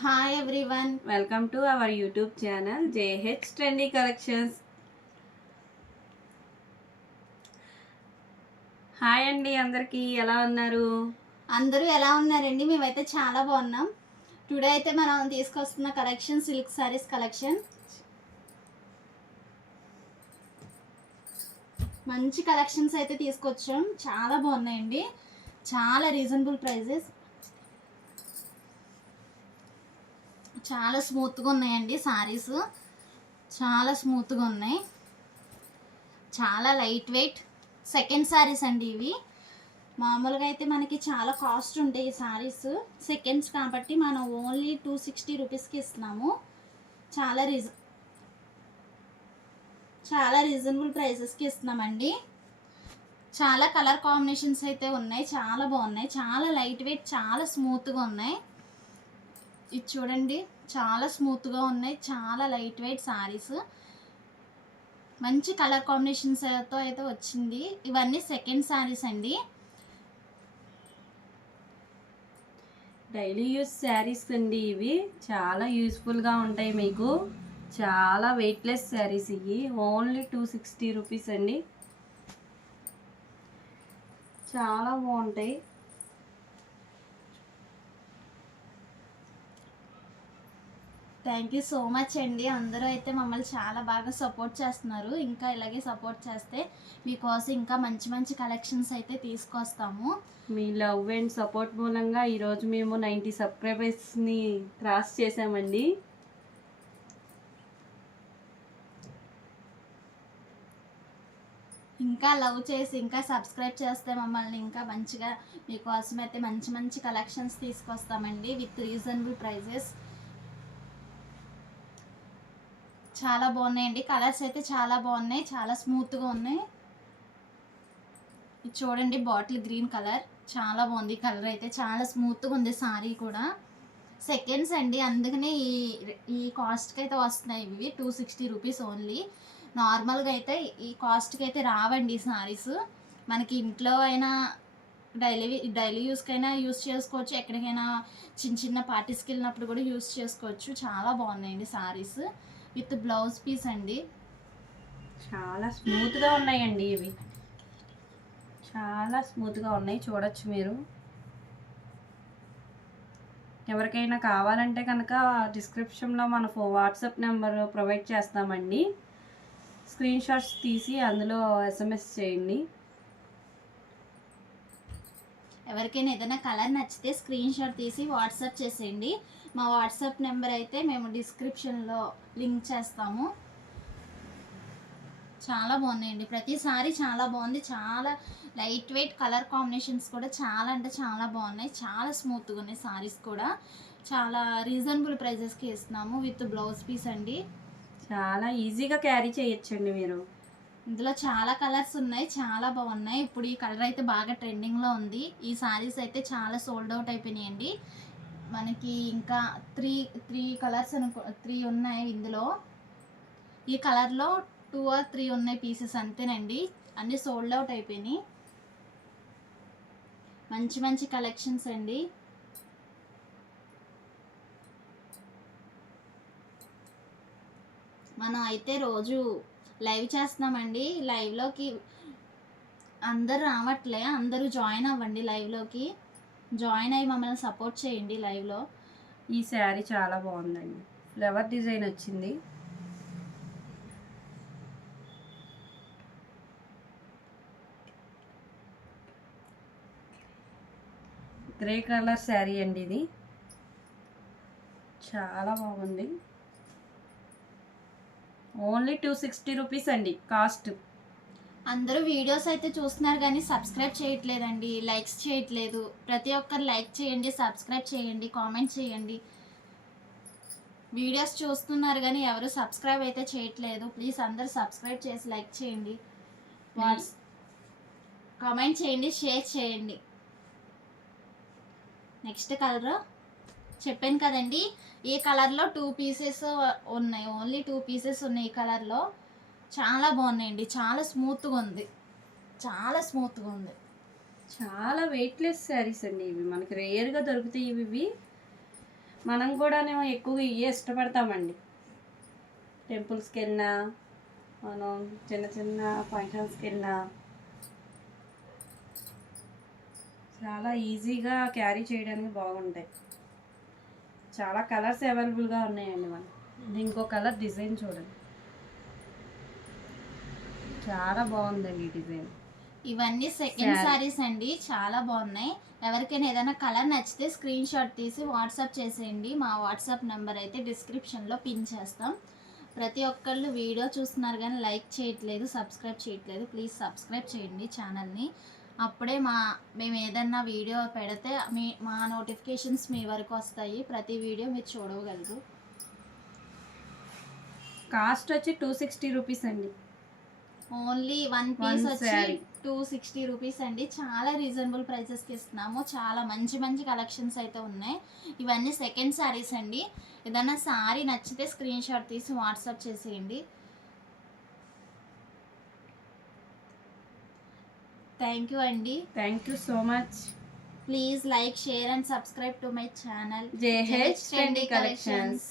Hi everyone, welcome to our YouTube channel JH trendy collections. Hi అండి, అందరికీ ఎలా ఉన్నారు? అందరూ ఎలా ఉన్నారండి? మేమైతే చాలా బాగున్నాం. టుడే అయితే మనం తీసుకొస్తున్న కలెక్షన్ సిల్క్ సారీస్ కలెక్షన్. మంచి కలెక్షన్స్ అయితే తీసుకొచ్చాం, చాలా బాగున్నాయండి. చాలా రీజనబుల్ ప్రైజెస్, చాలా స్మూత్గా ఉన్నాయండి. సారీస్ చాలా స్మూత్గా ఉన్నాయి, చాలా లైట్ వెయిట్ సెకండ్ సారీస్ అండి ఇవి. మామూలుగా అయితే మనకి చాలా కాస్ట్ ఉంటాయి ఈ సారీస్, సెకండ్స్ కాబట్టి మనం ఓన్లీ 260 రూపీస్కి ఇస్తున్నాము. చాలా రీజనబుల్ ప్రైసెస్కి ఇస్తున్నామండి. చాలా కలర్ కాంబినేషన్స్ అయితే ఉన్నాయి, చాలా బాగున్నాయి, చాలా లైట్ వెయిట్, చాలా స్మూత్గా ఉన్నాయి. ఇది చూడండి, చాలా స్మూత్గా ఉన్నాయి, చాలా లైట్ వెయిట్ సారీస్. మంచి కలర్ కాంబినేషన్స్తో అయితే వచ్చింది. ఇవన్నీ సెకండ్ సారీస్ అండి. డైలీ యూస్ శారీస్ అండి ఇవి. చాలా యూస్ఫుల్గా ఉంటాయి మీకు. చాలా వెయిట్లెస్ శారీస్ ఇవి. ఓన్లీ 260 రూపీస్ అండి. చాలా బాగుంటాయి. థ్యాంక్ యూ సో మచ్ అండి. అందరూ అయితే మమ్మల్ని చాలా బాగా సపోర్ట్ చేస్తున్నారు. ఇంకా ఇలాగే సపోర్ట్ చేస్తే మీకోసం ఇంకా మంచి మంచి కలెక్షన్స్ అయితే తీసుకొస్తాము. మీ లవ్ అండ్ సపోర్ట్ మూలంగా ఈరోజు మేము 90 సబ్స్క్రైబర్స్ని క్రాస్ చేసామండి. ఇంకా లవ్ చేసి ఇంకా సబ్స్క్రైబ్ చేస్తే మమ్మల్ని ఇంకా మంచిగా మీకోసం అయితే మంచి మంచి కలెక్షన్స్ తీసుకొస్తామండి విత్ రీజనబుల్ ప్రైజెస్. చాలా బాగున్నాయండి, కలర్స్ అయితే చాలా బాగున్నాయి, చాలా స్మూత్గా ఉన్నాయి. ఇది చూడండి, బాటిల్ గ్రీన్ కలర్ చాలా బాగుంది. కలర్ అయితే చాలా స్మూత్గా ఉంది. సారీ కూడా సెకండ్స్ అండి, అందుకనే ఈ కాస్ట్కి అయితే వస్తున్నాయి ఇవి. 260 రూపీస్ ఓన్లీ. నార్మల్గా అయితే ఈ కాస్ట్కి అయితే రావండి ఈ సారీస్. మనకి ఇంట్లో అయినా డైలీ యూస్కైనా యూస్ చేసుకోవచ్చు, ఎక్కడికైనా చిన్న చిన్న పార్టీస్కి వెళ్ళినప్పుడు కూడా యూస్ చేసుకోవచ్చు. చాలా బాగున్నాయండి సారీస్ విత్ బ్లౌజ్ పీస్ అండి. చాలా స్మూత్గా ఉన్నాయండి ఇవి. చాలా స్మూత్గా ఉన్నాయి, చూడొచ్చు మీరు. ఎవరికైనా కావాలంటే కనుక డిస్క్రిప్షన్లో మన వాట్సాప్ నెంబర్ ప్రొవైడ్ చేస్తామండి. స్క్రీన్ షాట్స్ తీసి అందులో SMS చేయండి. ఎవరికైనా ఏదైనా కలర్ నచ్చితే స్క్రీన్ షాట్ తీసి వాట్సాప్ చేసేయండి. మా వాట్సాప్ నెంబర్ అయితే మేము డిస్క్రిప్షన్లో లింక్ చేస్తాము. చాలా బాగున్నాయండి, ప్రతిసారి చాలా బాగుంది. చాలా లైట్ వెయిట్, కలర్ కాంబినేషన్స్ కూడా చాలా అంటే చాలా బాగున్నాయి. చాలా స్మూత్గా ఉన్నాయి సారీస్ కూడా. చాలా రీజనబుల్ ప్రైజెస్కి ఇస్తున్నాము విత్ బ్లౌజ్ పీస్ అండి. చాలా ఈజీగా క్యారీ చేయొచ్చండి మీరు. ఇందులో చాలా కలర్స్ ఉన్నాయి, చాలా బాగున్నాయి. ఇప్పుడు ఈ కలర్ అయితే బాగా ట్రెండింగ్లో ఉంది. ఈ సారీస్ అయితే చాలా సోల్డ్ అవుట్ అయిపోయినాయండి. మనకి ఇంకా త్రీ కలర్స్ 3 ఉన్నాయి ఇందులో. ఈ కలర్లో 2 or 3 ఉన్నాయి పీసెస్, అంతేనండి. అన్నీ సోల్డ్ అవుట్ అయిపోయినాయి. మంచి మంచి కలెక్షన్స్ అండి. మనం అయితే రోజు లైవ్ చేస్తున్నామండి. లైవ్లోకి అందరు రావట్లే, అందరూ జాయిన్ అవ్వండి. లైవ్లోకి జాయిన్ అయ్యి మమ్మల్ని సపోర్ట్ చేయండి లైవ్లో. ఈ శారీ చాలా బాగుందండి, ఫ్లవర్ డిజైన్ వచ్చింది. గ్రే కలర్ శారీ అండి ఇది. చాలా బాగుంది. ఓన్లీ 260 రూపీస్ అండి కాస్ట్. అందరూ వీడియోస్ అయితే చూస్తున్నారు కానీ సబ్స్క్రైబ్ చేయట్లేదండి, లైక్స్ చేయట్లేదు. ప్రతి ఒక్కరు లైక్ చేయండి, సబ్స్క్రైబ్ చేయండి, కామెంట్ చేయండి. వీడియోస్ చూస్తున్నారు కానీ ఎవరు సబ్స్క్రైబ్ అయితే చేయట్లేదు. ప్లీజ్ అందరూ సబ్స్క్రైబ్ చేసి లైక్ చేయండి, కామెంట్ చేయండి, షేర్ చేయండి. నెక్స్ట్ కలర్ చెప్పాను కదండి, ఈ కలర్లో 2 పీసెస్ ఉన్నాయి, ఓన్లీ 2 పీసెస్ ఉన్నాయి ఈ కలర్లో. చాలా బాగున్నాయండి, చాలా స్మూత్గా ఉంది, చాలా స్మూత్గా ఉంది. చాలా వెయిట్లెస్ శారీస్ అండి ఇవి. మనకి రేర్గా దొరుకుతాయి ఇవి. మనం కూడా ఎక్కువగా ఇవే ఇష్టపడతామండి. టెంపుల్స్కి వెళ్ళినా, మనం చిన్న చిన్న ఫంక్షన్స్కి వెళ్ళినా చాలా ఈజీగా క్యారీ చేయడానికి బాగుంటాయి. చాలా కలర్స్ అవైలబుల్గా ఉన్నాయండి. మనం ఇది ఇంకో కలర్ డిజైన్ చూడండి, చాలా బాగుందండి ఈ డిజైన్. ఇవన్నీ సెకండ్ Saree. సారీస్ అండి, చాలా బాగున్నాయి. ఎవరికైనా ఏదైనా కలర్ నచ్చితే స్క్రీన్ షాట్ తీసి వాట్సాప్ చేసేయండి. మా వాట్సాప్ నెంబర్ అయితే డిస్క్రిప్షన్లో పిన్ చేస్తాం. ప్రతి ఒక్కళ్ళు వీడియో చూస్తున్నారు కానీ లైక్ చేయట్లేదు, సబ్స్క్రైబ్ చేయట్లేదు. ప్లీజ్ సబ్స్క్రైబ్ చేయండి ఛానల్ని. అప్పుడే మేము ఏదన్నా వీడియో పెడితే మా నోటిఫికేషన్స్ మీ వరకు వస్తాయి. ప్రతి వీడియో మీరు చూడగలరు. కాస్ట్ వచ్చి 260 రూపీస్ అండి. ఓన్లీ వన్ పీస్ వచ్చి saree. 260 రూపీస్ అండి. చాలా రీజనబుల్ ప్రైసెస్కి ఇస్తున్నాము. చాలా మంచి మంచి కలెక్షన్స్ అయితే ఉన్నాయి. ఇవన్నీ సెకండ్ శారీస్ అండి. ఏదైనా శారీ నచ్చితే స్క్రీన్ షాట్ తీసి వాట్సాప్ చేసేయండి. థ్యాంక్ యూ అండి. Thank you so much. Please like, share and subscribe to my channel JH Trendy Collections.